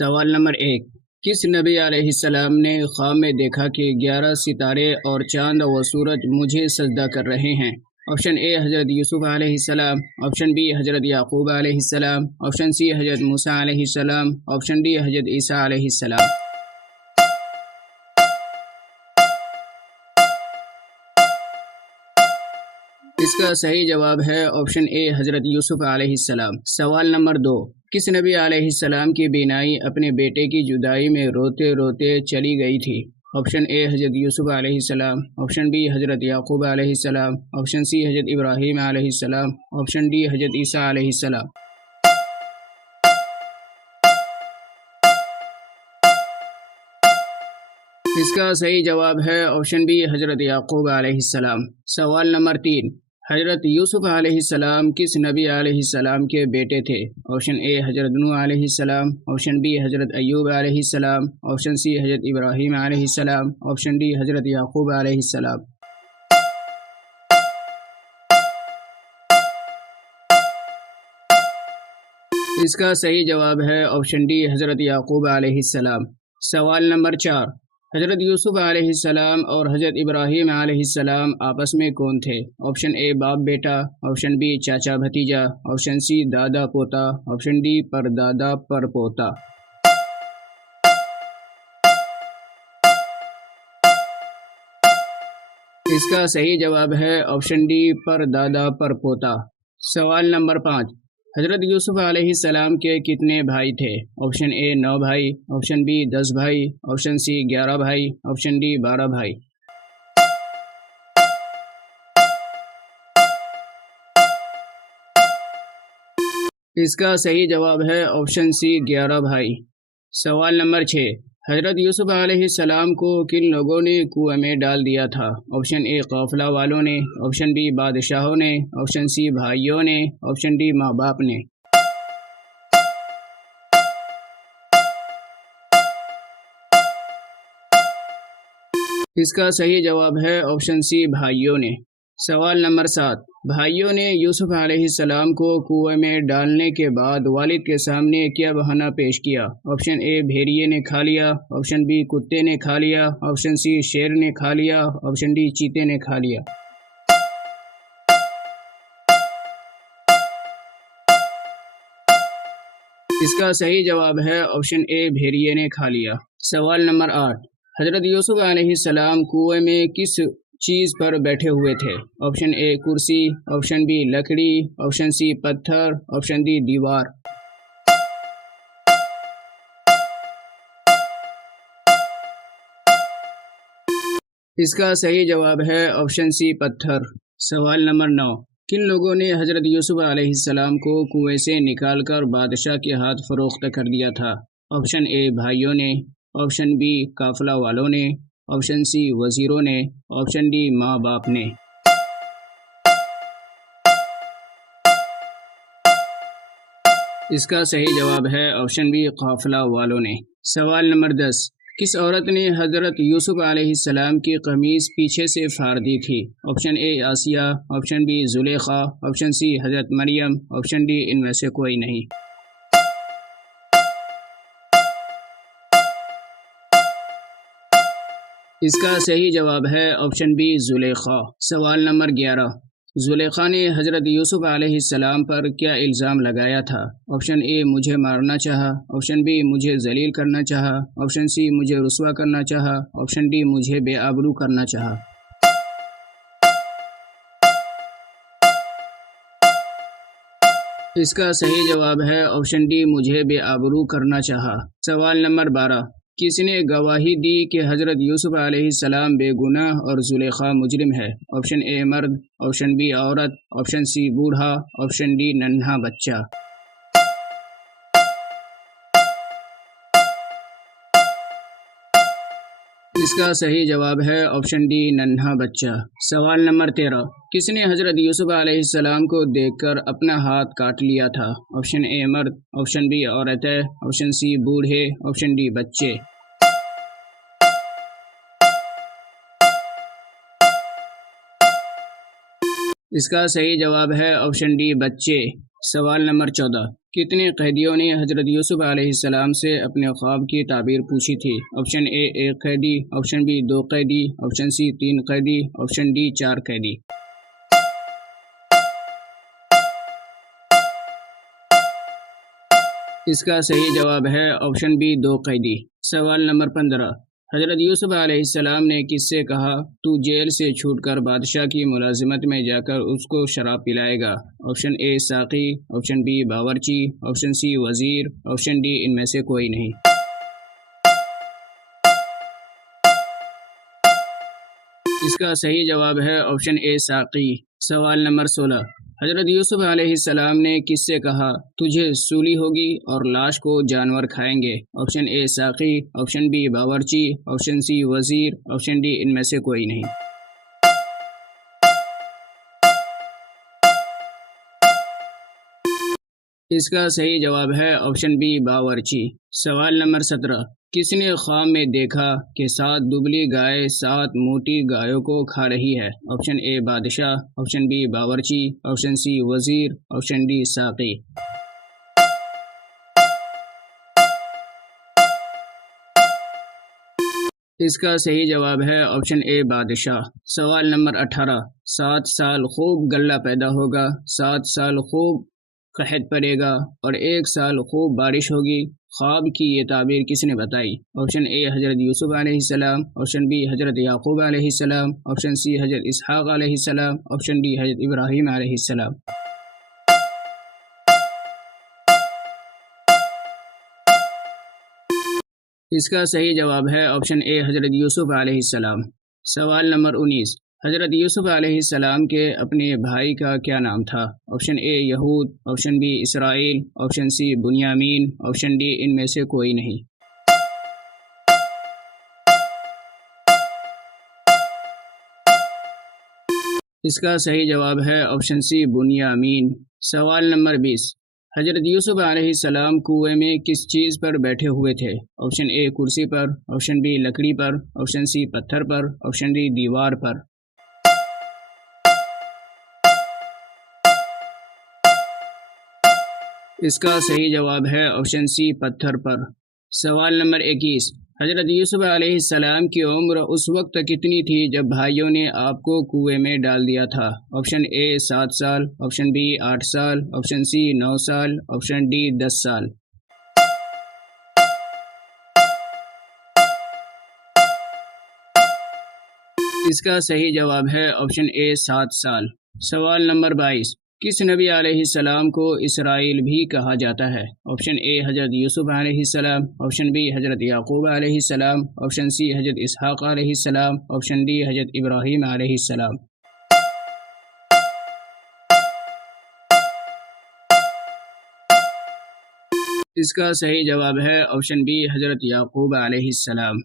سوال نمبر 1، کس نبی علیہ السلام نے خواب میں دیکھا کہ 11 ستارے اور چاند و سورج مجھے سجدہ کر رہے ہیں؟ آپشن اے حضرت یوسف علیہ السلام، آپشن بی حضرت یعقوب علیہ السلام، آپشن سی حضرت موسیٰ علیہ السلام، آپشن ڈی حضرت عیسیٰ علیہ السلام۔ اس کا صحیح جواب ہے آپشن اے حضرت یوسف علیہ السلام۔ سوال نمبر 2، کس نبی علیہ السلام کی بینائی اپنے بیٹے کی جدائی میں روتے روتے چلی گئی تھی؟ آپشن اے حضرت یوسف علیہ السلام، آپشن بی حضرت یعقوب علیہ السلام، آپشن سی حضرت ابراہیم علیہ السلام، آپشن ڈی حضرت عیسیٰ علیہ السلام۔ اس کا صحیح جواب ہے آپشن بی حضرت یعقوب علیہ السلام۔ سوال نمبر 3، حضرت یوسف علیہ السلام کس نبی علیہ السلام کے بیٹے تھے؟ آپشن اے حضرت نوح علیہ السلام، آپشن بی حضرت ایوب علیہ السلام، آپشن سی حضرت ابراہیم علیہ السلام، آپشن ڈی حضرت یعقوب علیہ السلام۔ اس کا صحیح جواب ہے آپشن ڈی حضرت یعقوب علیہ السلام۔ سوال نمبر 4، حضرت یوسف علیہ السلام اور حضرت ابراہیم علیہ السلام آپس میں کون تھے؟ آپشن اے باپ بیٹا، آپشن بی چاچا بھتیجا، آپشن سی دادا پوتا، آپشن ڈی پر دادا پر پوتا۔ اس کا صحیح جواب ہے آپشن ڈی پر دادا پر پوتا۔ سوال نمبر 5، حضرت یوسف علیہ السلام کے کتنے بھائی تھے؟ آپشن اے 9 بھائی، آپشن بی 10 بھائی، آپشن سی 11 بھائی، آپشن ڈی 12 بھائی۔ اس کا صحیح جواب ہے آپشن سی 11 بھائی۔ سوال نمبر 6، حضرت یوسف علیہ السلام کو کن لوگوں نے کنویں میں ڈال دیا تھا؟ آپشن اے قافلہ والوں نے، آپشن بی بادشاہوں نے، آپشن سی بھائیوں نے، آپشن ڈی ماں باپ نے۔ اس کا صحیح جواب ہے آپشن سی بھائیوں نے۔ سوال نمبر 7، بھائیوں نے یوسف علیہ السلام کو کنویں میں ڈالنے کے بعد والد کے سامنے کیا بہانہ پیش کیا؟ آپشن اے بھیڑیے نے کھا لیا، آپشن بی کتے نے کھا لیا، آپشن سی شیر نے کھا لیا، آپشن ڈی چیتے نے کھا لیا۔ اس کا صحیح جواب ہے آپشن اے بھیڑیے نے کھا لیا۔ سوال نمبر 8، حضرت یوسف علیہ السلام کنویں میں کس چیز پر بیٹھے ہوئے تھے؟ آپشن اے کرسی، آپشن بی لکڑی، آپشن سی پتھر، آپشن ڈی دیوار۔ اس کا صحیح جواب ہے آپشن سی پتھر۔ سوال نمبر 9، کن لوگوں نے حضرت یوسف علیہ السلام کو کنویں سے نکال کر بادشاہ کے ہاتھ فروخت کر دیا تھا؟ آپشن اے بھائیوں نے، آپشن بی قافلہ والوں نے، آپشن سی وزیروں نے، آپشن ڈی ماں باپ نے۔ اس کا صحیح جواب ہے آپشن بی قافلہ والوں نے۔ سوال نمبر 10، کس عورت نے حضرت یوسف علیہ السلام کی قمیص پیچھے سے پھاڑ دی تھی؟ آپشن اے آسیہ، آپشن بی زلیخا، آپشن سی حضرت مریم، آپشن ڈی ان میں سے کوئی نہیں۔ اس کا صحیح جواب ہے آپشن بی زلیخا۔ سوال نمبر 11، زلیخا نے حضرت یوسف علیہ السلام پر کیا الزام لگایا تھا؟ آپشن اے مجھے مارنا چاہا، آپشن بی مجھے ذلیل کرنا چاہا، آپشن سی مجھے رسوا کرنا چاہا، آپشن ڈی مجھے بے آبرو کرنا چاہا۔ اس کا صحیح جواب ہے آپشن ڈی مجھے بے آبرو کرنا چاہا۔ سوال نمبر 12، کس نے گواہی دی کہ حضرت یوسف علیہ السلام بے گناہ اور زلیخا مجرم ہے؟ آپشن اے مرد، آپشن بی عورت، آپشن سی بوڑھا، آپشن ڈی ننھا بچہ۔ اس کا صحیح جواب ہے آپشن ڈی ننھا بچہ۔ سوال نمبر 13، کس نے حضرت یوسف علیہ السلام کو دیکھ کر اپنا ہاتھ کاٹ لیا تھا؟ آپشن اے مرد، آپشن بی عورتیں، آپشن سی بوڑھے، آپشن ڈی بچے۔ اس کا صحیح جواب ہے آپشن ڈی بچے۔ سوال نمبر 14، کتنے قیدیوں نے حضرت یوسف علیہ السلام سے اپنے خواب کی تعبیر پوچھی تھی؟ آپشن اے 1 قیدی، آپشن بی 2 قیدی، آپشن سی 3 قیدی، آپشن ڈی 4 قیدی۔ اس کا صحیح جواب ہے آپشن بی 2 قیدی۔ سوال نمبر 15، حضرت یوسف علیہ السلام نے کس سے کہا تو جیل سے چھوٹ کر بادشاہ کی ملازمت میں جا کر اس کو شراب پلائے گا؟ آپشن اے ساقی، آپشن بی باورچی، آپشن سی وزیر، آپشن ڈی ان میں سے کوئی نہیں۔ اس کا صحیح جواب ہے آپشن اے ساقی۔ سوال نمبر 16، حضرت یوسف علیہ السلام نے کس سے کہا تجھے سولی ہوگی اور لاش کو جانور کھائیں گے؟ آپشن اے ساقی، آپشن بی باورچی، آپشن سی وزیر، آپشن ڈی ان میں سے کوئی نہیں۔ اس کا صحیح جواب ہے آپشن بی باورچی۔ سوال نمبر 17، کس نے خواب میں دیکھا کہ 7 دبلی گائے 7 موٹی گایوں کو کھا رہی ہے؟ آپشن اے بادشاہ، آپشن بی باورچی، آپشن سی وزیر، آپشن ڈی ساقی۔ اس کا صحیح جواب ہے آپشن اے بادشاہ۔ سوال نمبر 18، 7 سال خوب غلہ پیدا ہوگا، 7 سال خوب قحط پڑے گا اور 1 سال خوب بارش ہوگی، خواب کی یہ تعبیر کس نے بتائی؟ آپشن اے حضرت یوسف علیہ السلام، آپشن بی حضرت یعقوب علیہ السلام، آپشن سی حضرت اسحاق علیہ السلام، آپشن ڈی حضرت ابراہیم علیہ السلام۔ اس کا صحیح جواب ہے آپشن اے حضرت یوسف علیہ السلام۔ سوال نمبر 19، حضرت یوسف علیہ السلام کے اپنے بھائی کا کیا نام تھا؟ آپشن اے یہود، آپشن بی اسرائیل، آپشن سی بنیامین، آپشن ڈی ان میں سے کوئی نہیں۔ اس کا صحیح جواب ہے آپشن سی بنیامین۔ سوال نمبر 20، حضرت یوسف علیہ السلام کنویں میں کس چیز پر بیٹھے ہوئے تھے؟ آپشن اے کرسی پر، آپشن بی لکڑی پر، آپشن سی پتھر پر، آپشن ڈی دیوار پر۔ اس کا صحیح جواب ہے آپشن سی پتھر پر۔ سوال نمبر 21، حضرت یوسف علیہ السلام کی عمر اس وقت کتنی تھی جب بھائیوں نے آپ کو کنویں میں ڈال دیا تھا؟ آپشن اے 7 سال، آپشن بی 8 سال، آپشن سی 9 سال، آپشن ڈی 10 سال۔ اس کا صحیح جواب ہے آپشن اے 7 سال۔ سوال نمبر 22، کس نبی علیہ السلام کو اسرائیل بھی کہا جاتا ہے؟ آپشن اے حضرت یوسف علیہ السلام، آپشن بی حضرت یعقوب علیہ السلام، آپشن سی حضرت اسحاق علیہ السلام، آپشن ڈی حضرت ابراہیم علیہ السلام۔ اس کا صحیح جواب ہے آپشن بی حضرت یعقوب علیہ السلام۔